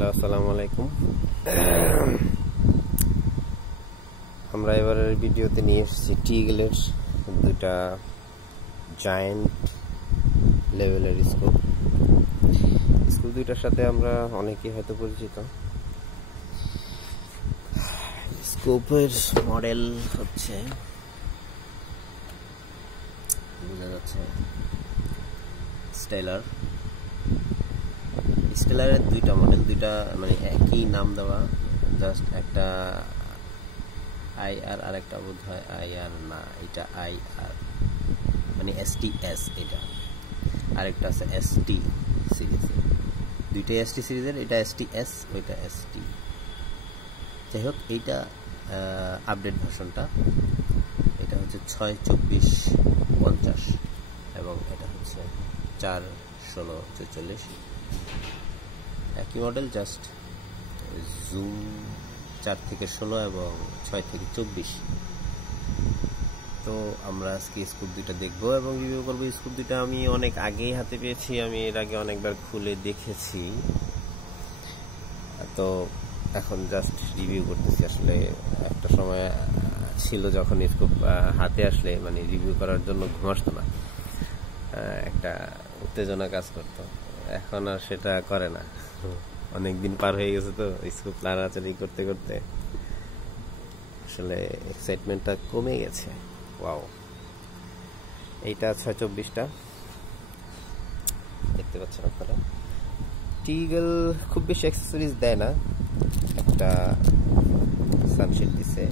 Hello, আসসালামু আলাইকুম। আমরা এবারের ভিডিওতে নিয়ে এসেছি টিগলের দুটা জায়ান্ট লেভেলের স্কোপ দুইটার সাথে আমরা অনেকেই হয়তো পরিচিত। স্কোপের মডেল হচ্ছে, বোঝা যাচ্ছে, স্টেলারের দুইটা মডেল, দুইটা মানে একই নাম দেওয়া, জাস্ট একটা IR আর একটা বোধ হয় IR না, এটা IR মানে STS, এটা আরেকটা আছে ST সিরিজের, দুইটাই ST সিরিজের, এটা STS ওইটা ST। যাই হোক, এইটা আপডেট ভার্সনটা, এটা হচ্ছে 6/24/50 এবং এটা হচ্ছে 4/16/44, একই মডেল, জাস্ট জুম 4/16 এবং 6/24। তো আমরা আজকে স্কুপ দুইটা দেখবো এবং রিভিউ করবো। স্কুপ দুইটা আমি অনেক আগেই হাতে পেয়েছি, আমি এর আগে অনেকবার খুলে দেখেছি, তো এখন জাস্ট রিভিউ করতেছি। আসলে একটা সময় ছিল যখন স্কুপ হাতে আসলে মানে রিভিউ করার জন্য ঘুম আসতো না, একটা উত্তেজনা কাজ করতো। এখন আর সেটা করে না, অনেকদিন পার হয়ে গেছে, তো স্কুপ নাড়াচাড়ি করতে করতে আসলে এক্সাইটমেন্টটা কমে গেছে। ওয়াও, এইটা 6/24টা দেখতে পাচ্ছেন আপনারা। টিগল খুব বেশি অ্যাক্সেসরিজ দেয় না, একটা সানশিল্ড দিছে,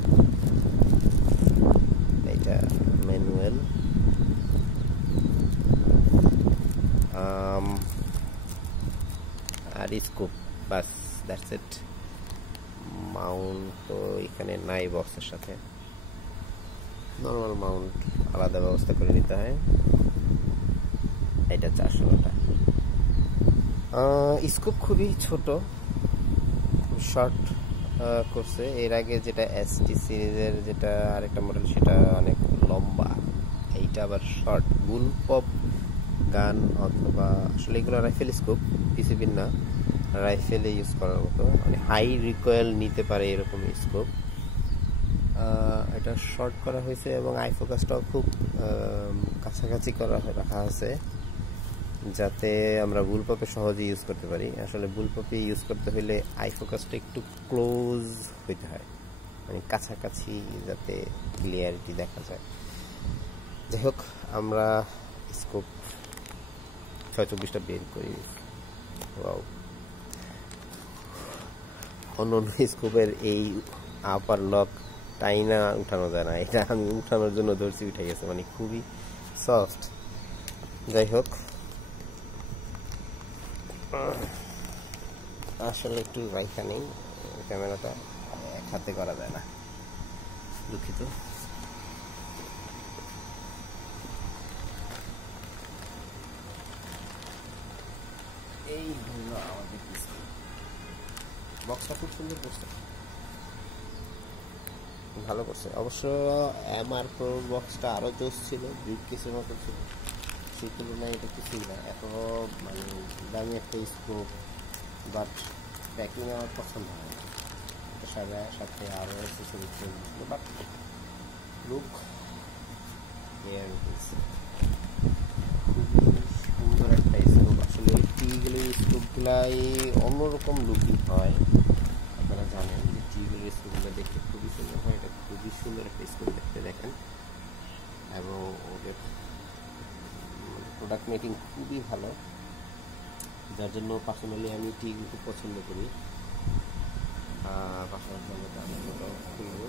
এইটা ম্যানুয়াল, আর স্কোপ, বাস, দ্যাটস ইট। মাউন্ট তো এখানে নাই বক্সের সাথে, নর্মাল মাউন্ট আলাদা ব্যবস্থা করে নিতে হয়। এটা 400টা। স্কোপ খুবই ছোট, শর্ট করছে। এর আগে যেটা ST সিরিজের যেটা আরেকটা মডেল, সেটা অনেক লম্বা, এইটা আবার শর্ট। বুলপপ গান অথবা, আসলে এগুলো রাইফেল স্কোপ, পিসিবির না, রাইফেলে ইউজ করার মতো, মানে হাই রিকয়েল নিতে পারে এরকম স্কোপ। এটা শর্ট করা হয়েছে এবং আই ফোকাসটাও খুব কাছাকাছি রাখা আছে, যাতে আমরা বুলপপে সহজে ইউজ করতে পারি। আসলে বুলপপে ইউজ করতে হলে আই ফোকাসটা একটু ক্লোজ হইতে হয়, মানে কাছাকাছি, যাতে ক্লিয়ারিটি দেখা যায়। যাই হোক, আমরা স্কোপ 6/24টা বের করি। ওয়াও, অন্য স্কোপের এই আপার লক টাইনা উঠানো যায় না, এটা আমি উঠানোর জন্য ধরছি, উঠে গেছে, মানে খুবই সফট। যাই হোক, আসলে একটু রাইখা নেই, ক্যামেরাটা এক হাতে করা যায় না, দুঃখিত। এই হলো আমাদের বক্সটা, খুব সুন্দর করছে, ভালো করছে। অবশ্য MR Pro বক্সটা আরো জোস ছিল, ব্রিফ কেসের মতো ছিল, সেই তুলনায় এটা কিছুই না। এত মানে দামি একটা স্কোপ, বাট প্যাকিং আমার পছন্দ হয় না, সাথে আরো অ্যাক্সেসরিজ ছিল, বাট লুক খুবই সুন্দর একটা স্কোপ। আসলে টিগলের স্কোপগুলাই অন্যরকম লুকিং হয়, আপনারা জানেন যে টিগলের স্কোপগুলো দেখতে খুবই সুন্দর হয়। এটা খুবই সুন্দর একটা স্কোপ দেখতে, দেখেন, এবং ওদের প্রোডাক্ট মেকিং খুবই ভালো, যার জন্য পার্সোনালি আমি টিগল খুব পছন্দ করি। পাশাপাশি আমরা খুলব।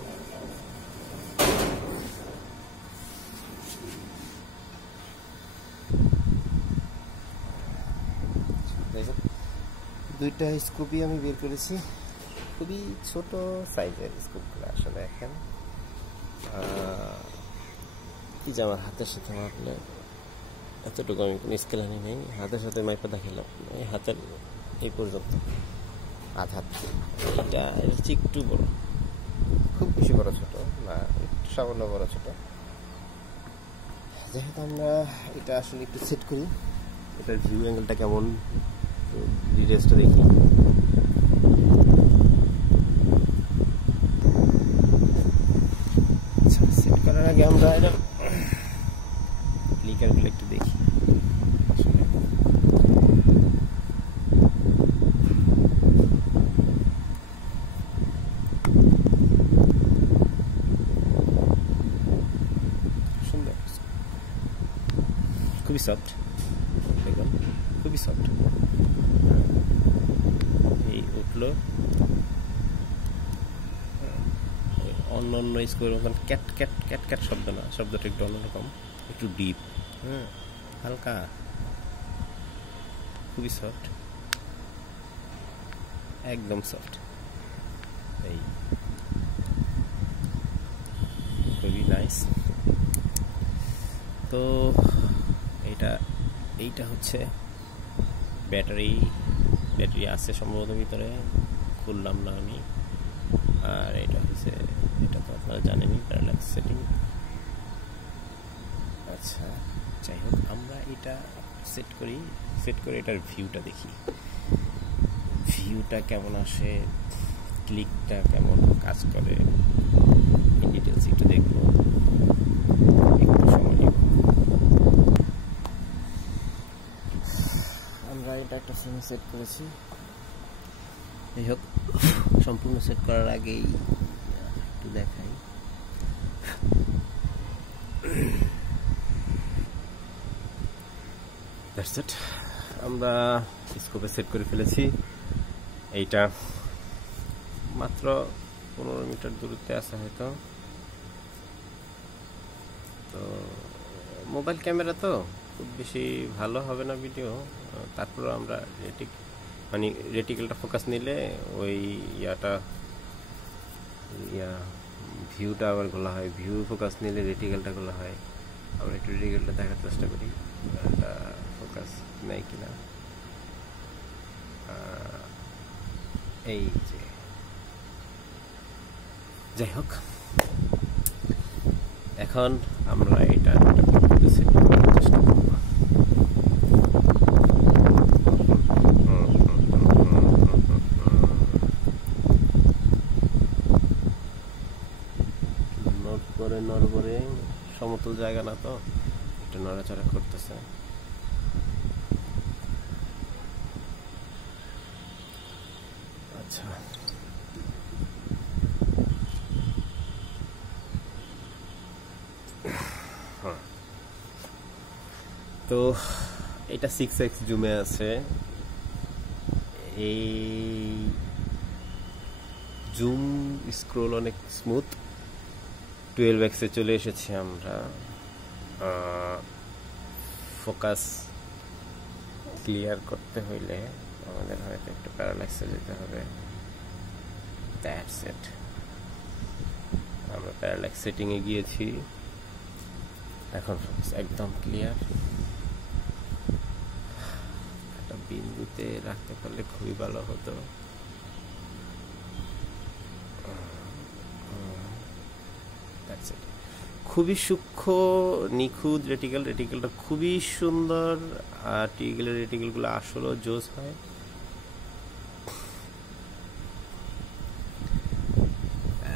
দুইটা স্কোপই আমি বের করেছি, খুবই ছোট সাইজের স্কোপগুলো। আসলে এখন কি যে আমার হাতের সাথে মাপলে, এতটুকু আমি কোনো স্কেল আনি নেই, হাতের সাথে মাইপা দেখালাম, এই হাতের এই পর্যন্ত আধা। এটা হচ্ছে একটু বড়, খুব বেশি বড় ছোট না, সামান্য বড় ছোট। যেহেতু আমরা এটা আসলে একটু সেট করি, এটার ভিউ অ্যাঙ্গেলটা কেমন, ডিটেলসটা দেখি। আগে আমরা এটা ক্লিকারগুলো একটু দেখি। সুন্দর, খুবই সফট, দেখুন খুবই সফট। এই উঠলো অন্য অন্য স্কোরের মতন ক্যাট ক্যাট ক্যাট ক্যাট শব্দ না, শব্দটা একটু অন্যরকম, একটু ডিপ, হালকা, খুবই সফট, একদম সফট। এই খুবই নাইস। তো এইটা হচ্ছে ব্যাটারি আছে সম্ভবত ভিতরে, খুললাম না আমি। আর এটা হচ্ছে, এটা তো আপনারা জানেনই, প্যারালাক্স সেটিং। আচ্ছা যাই হোক, আমরা এটা সেট করে এটার ভিউটা দেখি, ভিউটা কেমন আসে, ক্লিকটা কেমন কাজ করে, ডিটেলস একটু দেখবো, একটু সময় নেব। আমরা এটা একটা ফ্রেমে সেট করেছি। যাই হোক, সম্পূর্ণ সেট করার আগেই একটু দেখাই। দ্যাটস ইট, আমরা স্কোপে সেট করে ফেলেছি। এইটা মাত্র 15 মিটার দূরত্বে আছে হয়তো। তো মোবাইল ক্যামেরা তো খুব বেশি ভালো হবে না ভিডিও, তারপরেও আমরা রেটিকেলটা ফোকাস নিলে ওই ভিউটা আবার গোলা হয়, ভিউ ফোকাস নিলে রেটিকেলটা গোলা হয়। আমরা একটু রেটিকেলটা দেখার চেষ্টা করি, এটা ফোকাস নেই কিনা। এই যে, যাই হোক, এখন আমরা এটা সেট করার চেষ্টা করব। নড়বড়ে সমতল জায়গা না তো, এটা নড়াচড়া করতেছে। আচ্ছা, তো এটা 6x জুমে আছে। এই জুম স্ক্রোল অনেক স্মুথ। 12x এ চলে এসেছি আমরা। ফোকাস ক্লিয়ার করতে হইলে আমাদের হয়তো একটু প্যারালাক্সে যেতে হবে। দ্যাটস ইট, আমরা প্যারালাক্স সেটিং এ গিয়েছি। এখন ফোকাস একদম ক্লিয়ার। একটা বিন্দুতে রাখতে পারলে খুবই ভালো হতো। খুবই সূক্ষ্ম নিখুঁত রেটিকেলটা খুবই সুন্দর। আর রেটিকেলগুলো আসলেও জোস হয়।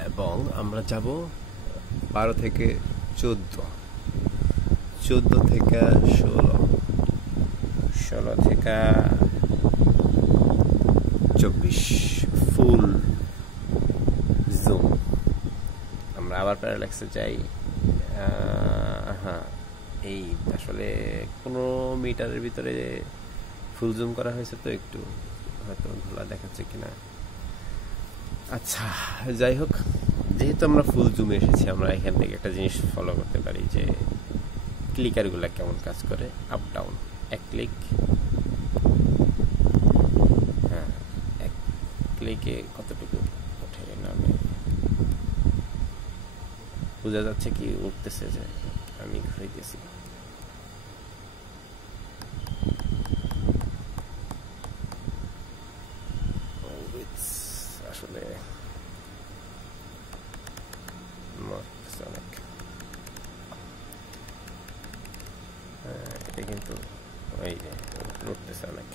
এবং আমরা যাব 12 থেকে 14, 14 থেকে 16, 16 থেকে 24 ফুল জুম। আমরা আবার প্যারালাক্সে যাই। হ্যাঁ, এই আসলে 15 মিটারের ভিতরে ফুল জুম করা হয়েছে, তো একটু হয়তো ধোলা দেখাচ্ছে কিনা। আচ্ছা যাই হোক, যেহেতু আমরা ফুল জুমে এসেছি, আমরা এখান থেকে একটা জিনিস ফলো করতে পারি যে ক্লিকারগুলো কেমন কাজ করে। আপ ডাউন, এক ক্লিক, হ্যাঁ এক ক্লিকে কতটুকু ওঠে নামে বোঝা যাচ্ছে কি উঠতেছে, যে আমি ঘুরাইতেছি। আসলে অনেক, এটা কিন্তু ওই যে উঠতেছে অনেক,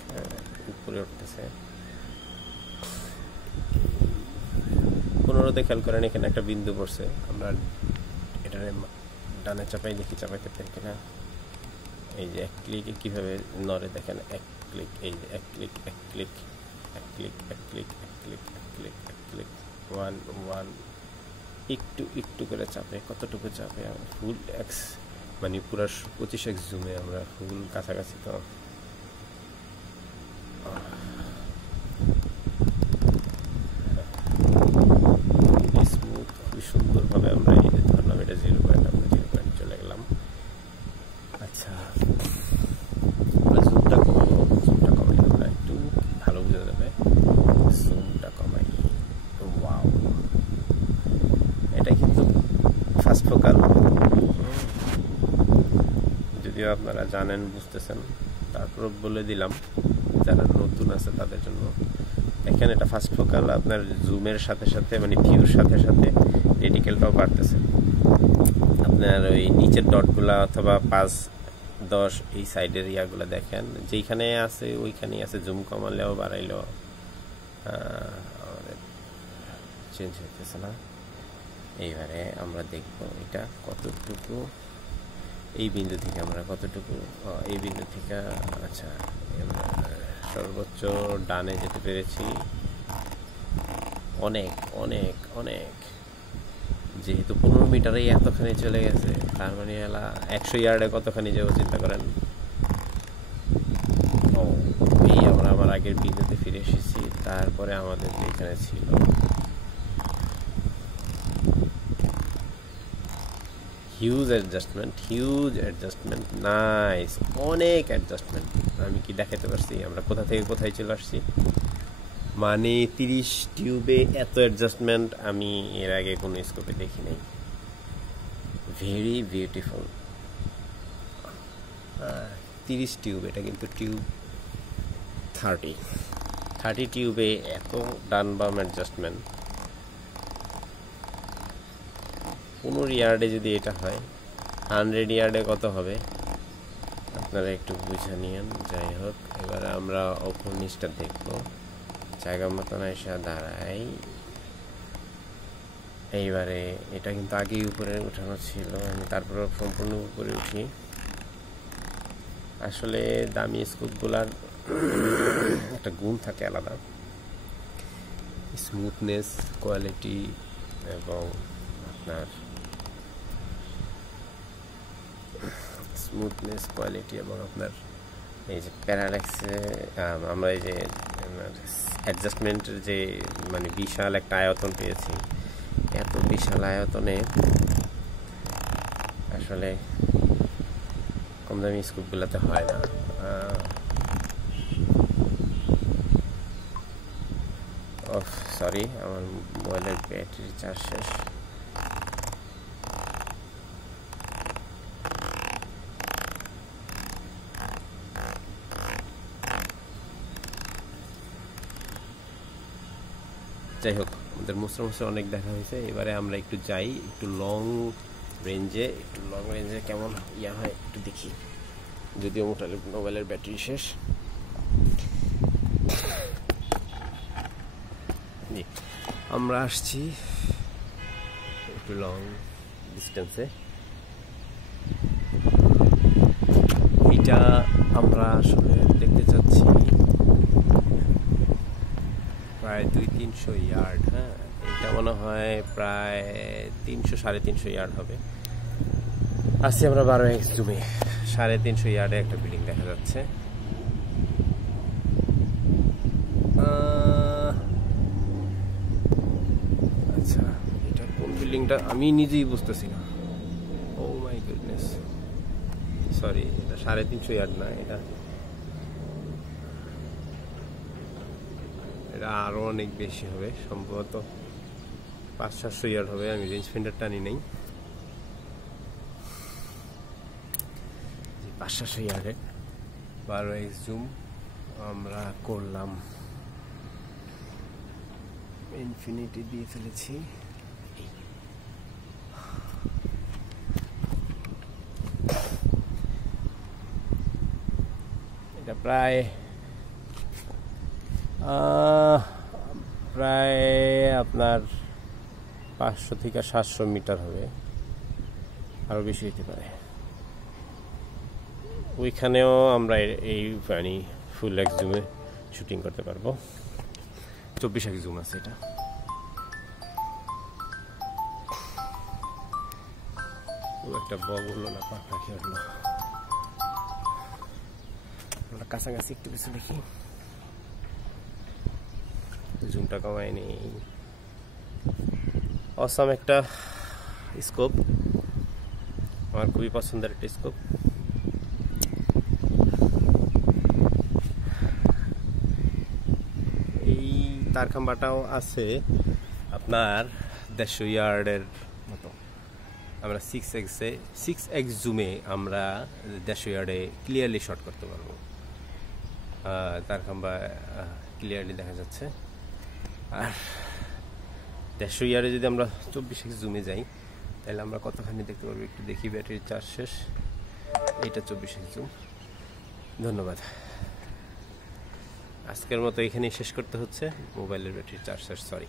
উপরে উঠতেছে। 15তে খেয়াল করেন, এখানে একটা বিন্দু পড়ছে। আমরা এটারে ডানে চাপাই দেখি চাপাইতে পারি কিনা। এই যে এক ক্লিকে কিভাবে নড়ে দেখেন, এক ক্লিক, এই যে এক ক্লিক এক ক্লিক এক ক্লিক এক ক্লিক এক ক্লিক এক ক্লিক এক ক্লিক, ওয়ান ওয়ান, একটু একটু করে চাপে। কতটুকু চাপে? ফুল এক্স মানে পুরো 25x জুমে আমরা ফুল কাছাকাছি। তো স্মুথ, খুবই সুন্দরভাবে আমরা এই যে ধরলাম এটা 0 পয়েন্ট, আমরা 0 পয়েন্ট চলে গেলাম। আচ্ছা, আমরা জুমটা কমাবো। জুমটা কমাই আমরা একটু ভালো বোঝা যাবে। জুমটা কমাই। ওয়াও, এটা কিন্তু ফাস্ট ফোকাল, যদিও আপনারা জানেন, বুঝতেছেন, তারপর বলে দিলাম যারা নতুন আছে তাদের জন্য। এখানে এটা ফাস্ট ফোকাল, আপনার জুমের সাথে সাথে মানে ভিউর সাথে সাথে রেটিকেলটাও বাড়তেছে। আপনার ওই নিচের ডটগুলা অথবা 5, 10 এই সাইডের ইয়াগুলো দেখেন, যেইখানে আছে ওইখানেই আছে। জুম কমালেও বাড়াইলেও আমাদের চেঞ্জ হইতেছে না। এইবারে আমরা দেখব এটা কতটুকু, এই বিন্দু থেকে আমরা কতটুকু, এই বিন্দু থেকে, আচ্ছা আমরা সর্বোচ্চ ডানে যেতে পেরেছি। অনেক অনেক অনেক, যেহেতু 15 মিটারেই এতখানি চলে গেছে, তার মানে এলা 100 ইয়ার্ডে কতখানি যাবো চিন্তা করেন। ও, এই আমরা আমার আগের বিন্দুতে ফিরে এসেছি। তারপরে আমাদের যেখানে ছিল হিউজ অ্যাডজাস্টমেন্ট, নাইস, অনেক অ্যাডজাস্টমেন্ট। আমি কি দেখাতে পারছি আমরা কোথা থেকে কোথায় চলে আসছি? মানে 30 টিউবে এত অ্যাডজাস্টমেন্ট আমি এর আগে কোনো স্কোপে দেখি নাই। Very beautiful. 30 টিউব, এটা কিন্তু টিউব 30 টিউবে এত ডান বাম অ্যাডজাস্টমেন্ট। 15 ইয়ার্ডে যদি এটা হয়, 100 ইয়ার্ডে কত হবে আপনারা একটু বুঝে নিয়েন। যাই হোক, এবারে আমরা ওপর নিচটা দেখবো। জায়গা মতন এসে দাঁড়াই। এইবারে এটা কিন্তু আগেই উপরে উঠানো ছিল, আমি তারপর সম্পূর্ণ উপরে উঠি। আসলে দামি স্কোপগুলার একটা গুণ থাকে আলাদা, স্মুথনেস, কোয়ালিটি এবং আপনার এই যে প্যারালাক্সে আমরা এই যে অ্যাডজাস্টমেন্টের যে মানে বিশাল একটা আয়তন পেয়েছি। এত বিশাল আয়তনে আসলে কম দামি স্কোপগুলোতে হয় না। সরি, আমার মোবাইলের ব্যাটারি চার্জ শেষ। যাই হোক, আমাদের মুসরা অনেক দেখা হয়েছে। এবারে আমরা একটু যাই, একটু লং রেঞ্জে কেমন ইয়া হয় একটু দেখি। যদিও মোবাইলের ব্যাটারি শেষ। আমরা আসছি একটু লং ডিস্টেন্সে। এটা আমরা আসলে দেখতে চাচ্ছি প্রায় 200-300 ইয়ার্ড। হ্যাঁ, এটা মনে হয় প্রায় 300-350 ইয়ার্ড হবে। আসছি আমরা 12x জুমে। 350 ইয়ার্ডে একটা বিল্ডিং দেখা যাচ্ছে। আচ্ছা, এটা কোন বিল্ডিংটা আমি নিজেই বুঝতেছি না। ও মাই গুডনেস, সরি, এটা 350 ইয়ার্ড না, এটা আরো অনেক বেশি হবে, সম্ভবত 500-700 ইয়ার্ড হবে। আমি রেঞ্জ ফিন্ডার টানি নেই। 500 ইয়ার্ডে 12x জুম আমরা করলাম। ইনফিনিটি দিয়ে ফেলেছি। এটা প্রায় আপনার 500 থেকে 700 মিটার হবে। আরও বেশি হতে পারে। ওইখানেও আমরা এই মানে ফুল এক জুমে শুটিং করতে পারবো। 24x জুম আছে এটা। একটা বগ হলো না, পাখি হলো। আমরা কাছাকাছি একটু কিছু দেখি, জুমটা কমায় নেই। অসাম একটা স্কোপ, আমার খুবই পছন্দের একটা স্কোপ। এই তার খাম্বাটাও আছে আপনার 150 ইয়ার্ডের মতো। আমরা 6x জুমে আমরা 150 ইয়ার্ডে ক্লিয়ারলি শট করতে পারবো। তার খাম্বা ক্লিয়ারলি দেখা যাচ্ছে। আর 150 ইয়ার্ডে যদি আমরা 24x জুমে যাই তাহলে আমরা কতখানি দেখতে পারবো একটু দেখি। ব্যাটারির চার্জ শেষ, এইটা 24x জুম। ধন্যবাদ। আজকের মতো এখানেই শেষ করতে হচ্ছে। মোবাইলের ব্যাটারির চার্জ শেষ, সরি।